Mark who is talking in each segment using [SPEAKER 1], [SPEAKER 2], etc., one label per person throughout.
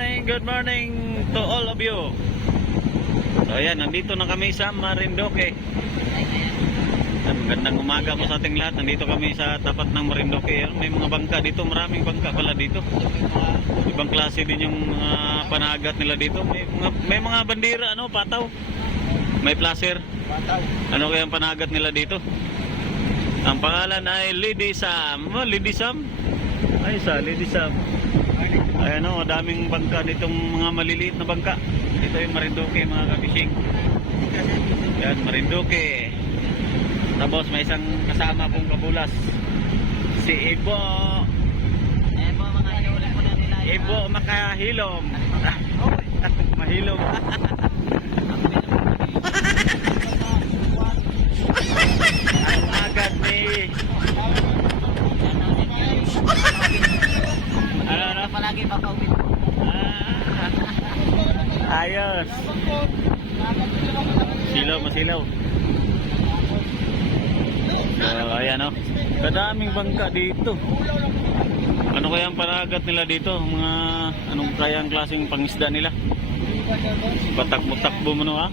[SPEAKER 1] morning, good morning to all of you. So ayan, nandito na kami sa Marindoque. At Magandang umaga po sa ating lahat. Nandito kami sa tapat ng Marindoque. Ayan, May mga bangka dito, maraming bangka pala dito. Ibang klase din yung mga panagat nila dito. May mga, may mga bandira, ano, pataw. May placer. Ano kaya ang panagat nila dito? Ang pangalan ay Lady Sam. Oh, Lady Sam? Ay, sa Lady Sam. Ayan o, daming bangka ditong mga maliliit na bangka. Dito yung Marinduque mga kabising. Ayan, Marinduque. Tapos may isang kasama pong kabulas. Si Ibo.
[SPEAKER 2] Po mga inuulit po natin tayo.
[SPEAKER 1] Ibo Makahilom. Mahilom. Ang agad ni... Ano?
[SPEAKER 2] Palagi papawin.
[SPEAKER 1] Ah, ayos. Silaw, masilaw. So, ayan o. Kadaming bangka dito. Ano kaya ang panagat nila dito? Mga anong kaya ang klaseng pangisda nila? Patakbo-takbo mo no ha?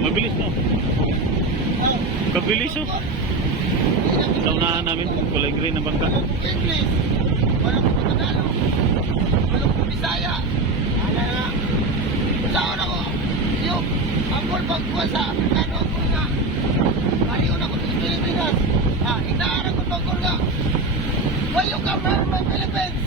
[SPEAKER 1] Mabilis no? Kabilis oh. Sa unahan namin, kulay green na bangka.
[SPEAKER 2] Walang Tagalog. Walang Bisaya. Ala na. Saan ako? Yung angkol pagkuwasa. Ano ako nga? Ayaw na ko sa Pilipinas. Ah, inaarang ko tungkol nga. Why you come here my Philippines?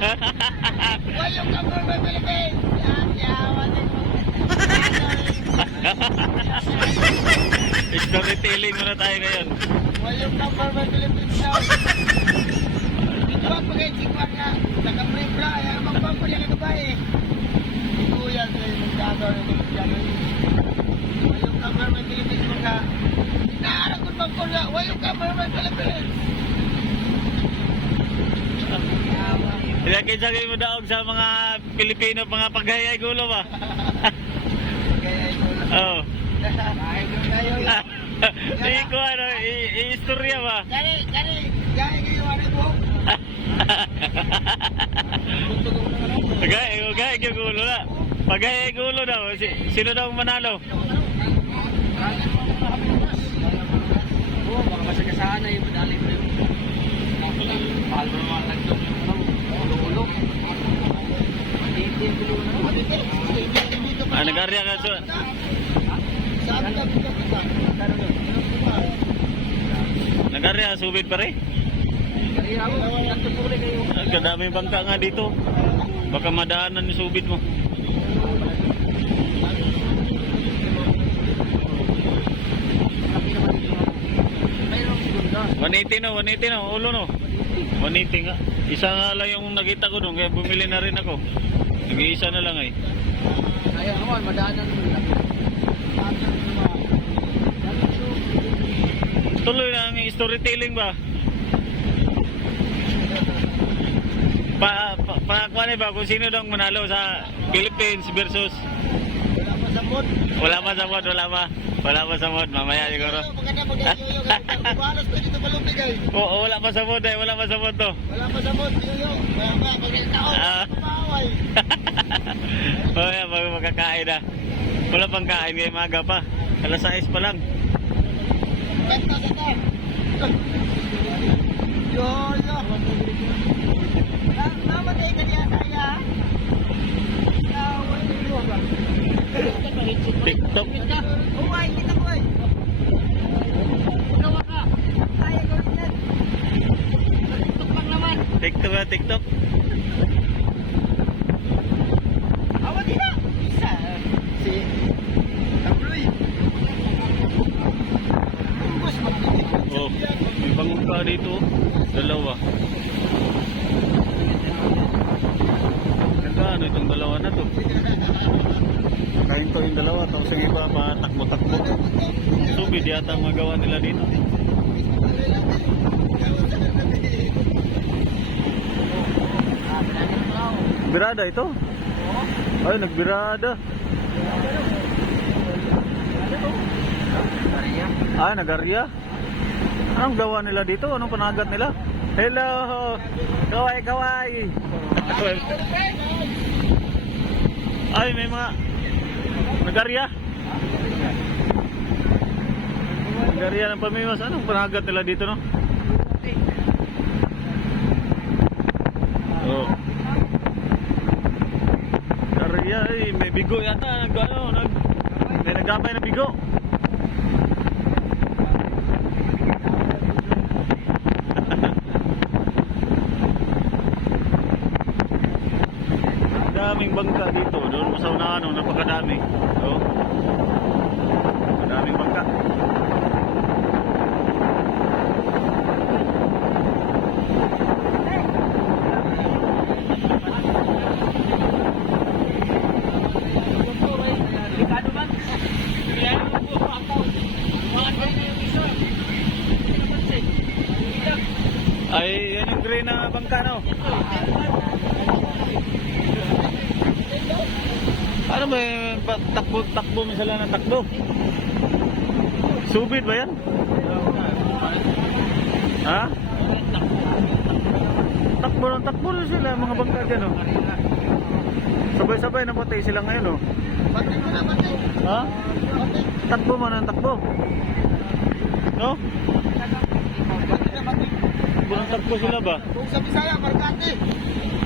[SPEAKER 2] Why you come here my Philippines? Yan, yawan din mo.
[SPEAKER 1] Storytelling muna tayo ngayon.
[SPEAKER 2] Why you come here my Philippines now? Dito ang pag-etikwan nga. Nakapribra. Yan, magpapalya ka babae. Kuya, sa yung gagawin ng gagawin. Why you come here my Philippines mo ka? Inaarang ko bang ko nga. Why you come here my Philippines?
[SPEAKER 1] Pinakisagay mo daog sa mga Pilipino, mga paghayay gulo ba?
[SPEAKER 2] Ito lang.
[SPEAKER 1] Oo.
[SPEAKER 2] Tayo.
[SPEAKER 1] Hindi ko ano, i-istorya ba?
[SPEAKER 2] Kani, kani. Gaya kayo, ano po?
[SPEAKER 1] Pagay, pagay, yung gulo na. Paghayay gulo daw, si, sino daw manalo?
[SPEAKER 2] Oo, baka masagasaan na yung madali mo yun. Mahal mo naman lang
[SPEAKER 1] Ah, nag-arya ka
[SPEAKER 2] kita?
[SPEAKER 1] Nag-arya, subid pa rin. Ang kadaming bangka nga dito. Baka madaanan ni subid mo. 180 no, 180 no, ulo no. 180 nga. Isa nga lang yung nakita ko doon, kaya bumili na rin ako. Nag-iisa na lang eh.
[SPEAKER 2] Kaya naman, madaanan mo lang.
[SPEAKER 1] Tuloy na ang storytelling ba? Pa, pa, pa, pa ba kung sino daw manalo sa Philippines versus
[SPEAKER 2] Wala pa sa mood.
[SPEAKER 1] wala pa sa mod, wala pa. Wala pa sa mod, mamaya siguro.
[SPEAKER 2] Maganda mag-yoyo. Buwanas pa dito malumigay.
[SPEAKER 1] Oo, wala pa sa mod eh, wala pa sa mod to.
[SPEAKER 2] Wala pa sa mood, yoyo. Kaya ba, pag taon,
[SPEAKER 1] Ah.
[SPEAKER 2] kumaway.
[SPEAKER 1] Mamaya pag magkakain na. Wala pang kain ngayon maga pa. Alas 6 pa lang.
[SPEAKER 2] Basta sa ta. Yoyo. Na- Namatay ka niya saya.
[SPEAKER 1] TikTok.
[SPEAKER 2] Umay, kita ko eh. Gawa ka. Kaya ko yan. TikTok lang naman.
[SPEAKER 1] TikTok na TikTok.
[SPEAKER 2] Awa din na. Isa. Si Tabloy.
[SPEAKER 1] Oh, bangon pa dito. Dalawa. Nagkano itong dalawa na to? Kain to yung dalawa, tapos yung iba pa takbo-takbo. Subid yata magawa nila dito. Birada ito? Ay, nagbirada. Ah, nagarya? Anong gawa nila dito? Anong panagat nila? Hello! Kawai, kawai! Ay, may mga nagarya. Nagarya ng pamiwas. Anong panagat nila dito, no? Oh. Nagarya, ay, may bigo yata. Nag, ano, nag, may nagapay na bigo. Daming bangka dito. Doon sa unahan, oh, napakadami. Oh. Madaming bangka. Ay, yan yung green na bangka, no? Ano ba takbo, takbo mo sila ng takbo? Subid ba yan? Ha? Takbo ng takbo na sila, mga bangka dyan, oh. Sabay-sabay na patay sila ngayon, oh. Ha? Takbo man ang takbo. No?
[SPEAKER 2] Batik na, batik.
[SPEAKER 1] Takbo ng takbo sila ba?
[SPEAKER 2] Kung sa Bisaya, Barkate.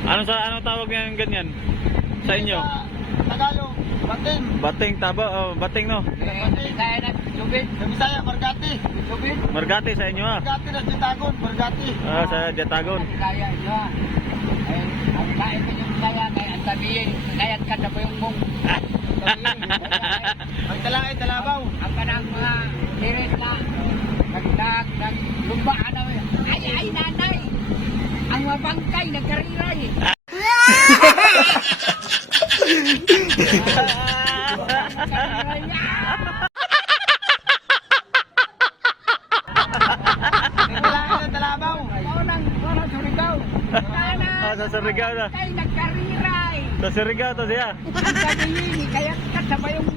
[SPEAKER 1] Ano sa ano tawag niyan ganyan? Sa inyo?
[SPEAKER 2] Sa Tagalog, Batin.
[SPEAKER 1] Bating taba, oh, bating no.
[SPEAKER 2] Batin. Kaya na, Lubid. Sa Bisaya, Barkate. Lubid.
[SPEAKER 1] Margate sa inyo ah.
[SPEAKER 2] Barkate na Jitagon, Barkate.
[SPEAKER 1] Ah, sa Jatagon.
[SPEAKER 3] kaya niya. Ay, ang kain mo yung kaya kaya ang sabihin, kaya ka na ba yung mong
[SPEAKER 2] Ang talangay, talabaw.
[SPEAKER 3] ang kanang mga hirit na nagdag, naglumbaan na ay ay nanay, ang mabangkay nagkariray. Kariray niya.
[SPEAKER 2] Ang talangay na talabaw.
[SPEAKER 3] Walang, walang surigaw. Nanay,
[SPEAKER 1] Ah, sa Surigao na.
[SPEAKER 3] Kay nagkariray.
[SPEAKER 1] Sa Surigao to siya.
[SPEAKER 3] Ang sabihin, kaya ka sa bayong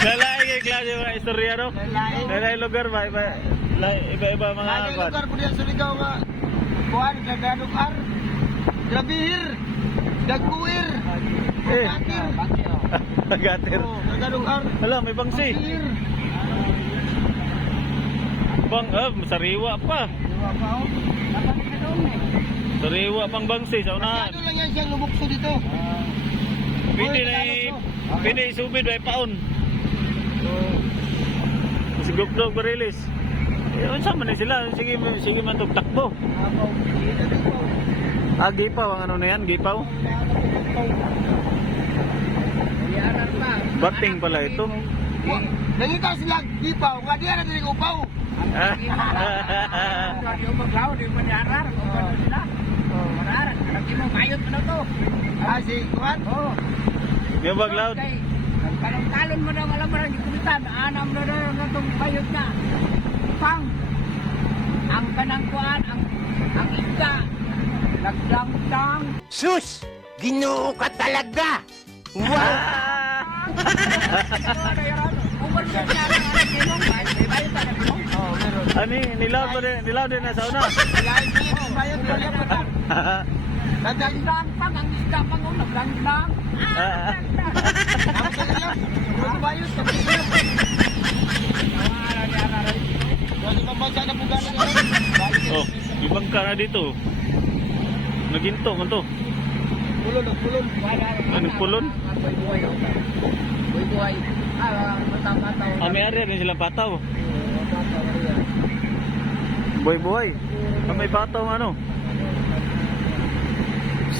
[SPEAKER 1] Lalay kay klase mga istorya no.
[SPEAKER 2] Lalay
[SPEAKER 1] lugar ba iba iba-iba mga kwan.
[SPEAKER 2] lugar po diyan sa Ligaw nga. Kuhan, Gaganukar. Grabihir. Dagkuir.
[SPEAKER 1] Eh.
[SPEAKER 2] Gatir.
[SPEAKER 1] Gatir.
[SPEAKER 2] Oh, Gaganukar.
[SPEAKER 1] Hala, may bangsi. Bang, ah, sariwa pa.
[SPEAKER 2] Diba pa oh?
[SPEAKER 1] Sariwa pang bangsi sa unahan.
[SPEAKER 2] Lang yan siyang lumukso dito.
[SPEAKER 1] Pwede na pwede isubid ba paon. Kasi gupdog barilis. Eh, unsa man ni sila? Sige, sige man tog takbo. Ah, gipaw ang ano na yan, gipaw. Bating pala ito.
[SPEAKER 2] Nangita sila gipaw, nga diyan na din upaw.
[SPEAKER 3] Yung maglaw, di. Kung gano'n sila. Lagi mo, mayot mo na to.
[SPEAKER 2] Ah, si Kuhan?
[SPEAKER 3] Oh.
[SPEAKER 1] Yung bag loud.
[SPEAKER 3] Talon mo daw, alam mo rin, kumitan. Anam na daw na itong bayot niya. Pang. Ang kanang kuan, ang, ang isda. Nagdang-dang.
[SPEAKER 4] Sus! Ginoo ka talaga! Wow!
[SPEAKER 3] Na, na.
[SPEAKER 1] Ani, nilaw din, nilaw din na sa una.
[SPEAKER 2] Lahat din, bayad ko lang po. Nagdang
[SPEAKER 3] Nagdang pang, ang isda pang, oh, nagdang-dang.
[SPEAKER 1] Ah.
[SPEAKER 2] Kanya. Ano gano'n yun.
[SPEAKER 1] oh, may bangka na dito. Naginto man to.
[SPEAKER 2] Pulon, pulon.
[SPEAKER 1] Ano, pulon?
[SPEAKER 3] Buhay-buhay. Buhay-buhay. Ah, matang-mataw.
[SPEAKER 1] Ah, may area rin silang pataw. Buhay-buhay. Ah, may pataw ano?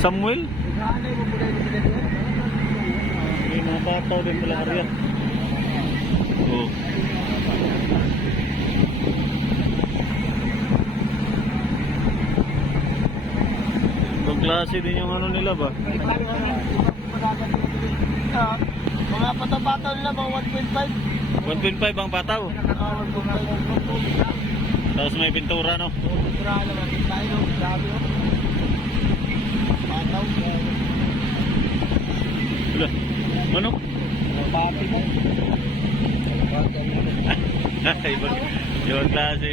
[SPEAKER 1] Samuel? May mga pataw din pala area. Oh. Ibang klase din yung ano nila ba?
[SPEAKER 2] Mga patapataw nila, mga 1.5.
[SPEAKER 1] 1.5 ang pataw.
[SPEAKER 2] 1.5.
[SPEAKER 1] Tapos may pintura no?
[SPEAKER 2] Mura naman tayo, grabe oh.
[SPEAKER 1] Wala. Manok?
[SPEAKER 3] Bati mo.
[SPEAKER 1] ibang, ibang klase.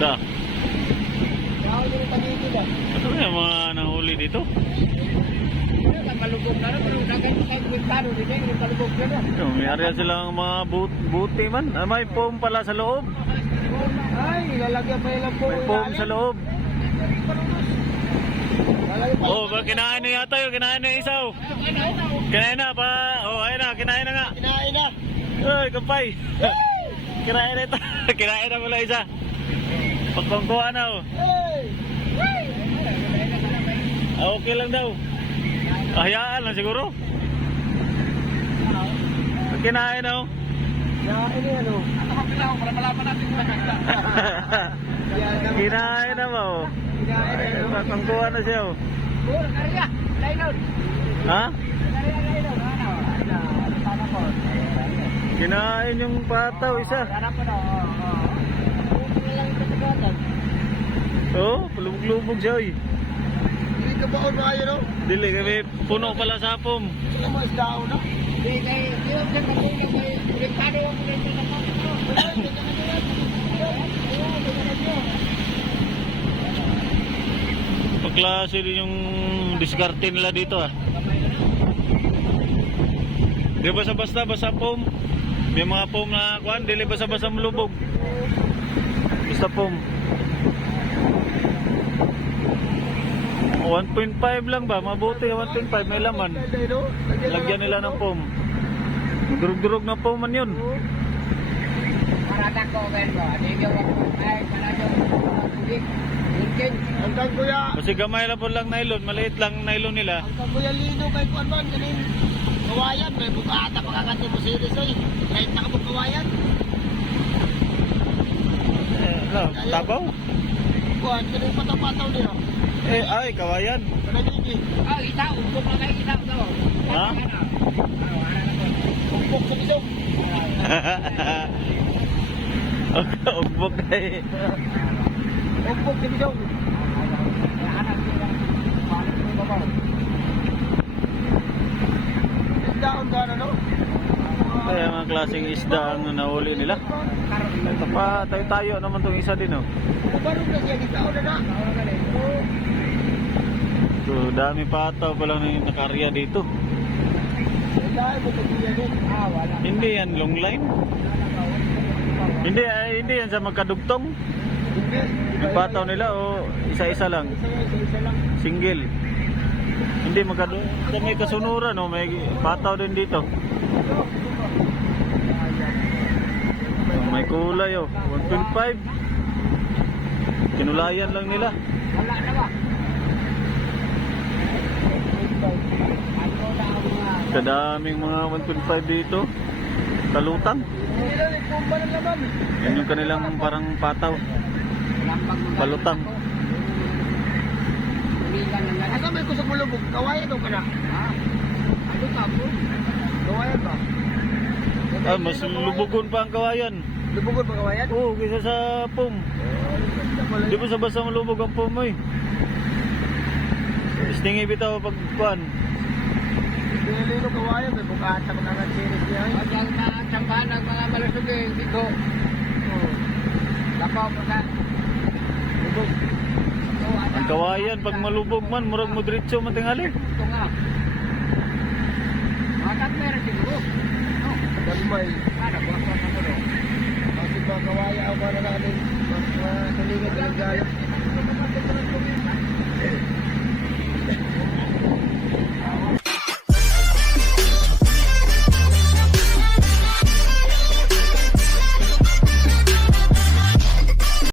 [SPEAKER 1] Da. Ano yung mga nahuli dito?
[SPEAKER 3] Kalubog na rin, pero nagay ko kayo kwentado din eh, yung kalubog na rin.
[SPEAKER 1] Yung may area silang mga but buti man. Ah, may foam pala sa loob.
[SPEAKER 2] Ay, lalagyan pa nilang po.
[SPEAKER 1] May foam sa loob. Oh, ba kinain na yata yung kinain na yung isaw. Kinain na pa. Oh, ayun na, kinain na nga.
[SPEAKER 2] Kinain na.
[SPEAKER 1] Ay, kampay. kinain na ito. kinain na pala isa. Pagkongkuha na oh. Ah, okay lang daw. Ah, Hayaan lang siguro. Kinain na oh.
[SPEAKER 2] Kinain na ano?
[SPEAKER 3] Para malaman natin kung nakakita.
[SPEAKER 1] Kinain na oh.
[SPEAKER 2] Kinain na ano?
[SPEAKER 1] Pagkongkuha na siya oh.
[SPEAKER 3] Puro, karya. Lainod.
[SPEAKER 1] Ha?
[SPEAKER 3] Karya, lainod. Ano? Ano? Sana po.
[SPEAKER 1] Kinain yung pataw isa.
[SPEAKER 3] Mo na. oo, oo. Puro na sa gatan.
[SPEAKER 1] Oh, lubog-lubog siya oy.
[SPEAKER 2] Hindi ka baon ba kayo, no?
[SPEAKER 1] Dili kami puno pala sa pom.
[SPEAKER 2] Ito mo is daon, no?
[SPEAKER 3] Di kay, di yung sa katulog kay, Ricardo yung mga ito na po.
[SPEAKER 1] Pagklase din yung diskarte nila dito ah. Di basta basta basta pom. May mga pom na kuan, dili basta basta malubog. Basta pom. 1.5 lang ba? Mabuti 1.5 may laman. Lagyan nila ng pom. Durug-durug na pom man yun. Kasi gamay lang po lang nylon, maliit lang nylon nila.
[SPEAKER 2] ang kuya Lino kay Kuan man, ganin. Kawayan, may buka ata pagkakati mo series, oy. Kahit na ka mo kawayan.
[SPEAKER 1] Eh, no, tabaw.
[SPEAKER 2] Kuan, ganin patapataw nila.
[SPEAKER 1] Eh, ay, kawayan.
[SPEAKER 3] Oh, isa. Umpok na kayo isa. Ito.
[SPEAKER 1] Ha?
[SPEAKER 2] Umpok sa isog.
[SPEAKER 1] Ugbok na eh.
[SPEAKER 2] Umpok sa isog. Ka na, no?
[SPEAKER 1] Kaya mga klaseng isda ang nahuli nila. Ito pa, tayo-tayo naman tong isa din oh. So, dami pa lang na nakarya dito. Hindi yan long line. Hindi, ay, hindi yan sa magkadugtong. Yung pataw nila o
[SPEAKER 2] yan, isa-isa lang.
[SPEAKER 1] Single. Hindi magkadugtong. May kasunuran oh, may pataw din dito. May kulay oh, 1.5. Kinulayan lang nila.
[SPEAKER 3] Wala na ba?
[SPEAKER 1] Kadaming mga 1.5 dito.
[SPEAKER 2] Laman.
[SPEAKER 1] Yan yung kanilang parang pataw.
[SPEAKER 3] lambang mga
[SPEAKER 1] Balutang.
[SPEAKER 3] Uligan ng ganun.
[SPEAKER 2] Asa may kusog mo lubog? Kawayan o ka na?
[SPEAKER 3] Ah, ano ka po?
[SPEAKER 2] Kawayan ba?
[SPEAKER 1] Ah, mas lubugon pa ang kawayan.
[SPEAKER 2] Lubugon ba kawayan?
[SPEAKER 1] Oo, kaysa sa pom. Di ba sa basta malubog ang pom mo eh. Stingi bitaw pag kuan.
[SPEAKER 2] Pinilino kawayan, may bukata mo kagad series niya.
[SPEAKER 3] Pag ang mga tsambahan ng mga malusog eh, bigo.
[SPEAKER 2] Oo.
[SPEAKER 3] Lapaw mo ka.
[SPEAKER 2] Lubog.
[SPEAKER 1] Ang kawayan pag malubog man, murag mo diretso man tingali.
[SPEAKER 3] Ito nga. Makat meron siguro. No,
[SPEAKER 2] Dalmay. Kasi ba kawayan ako na namin. Mas uh, salingan ng galit.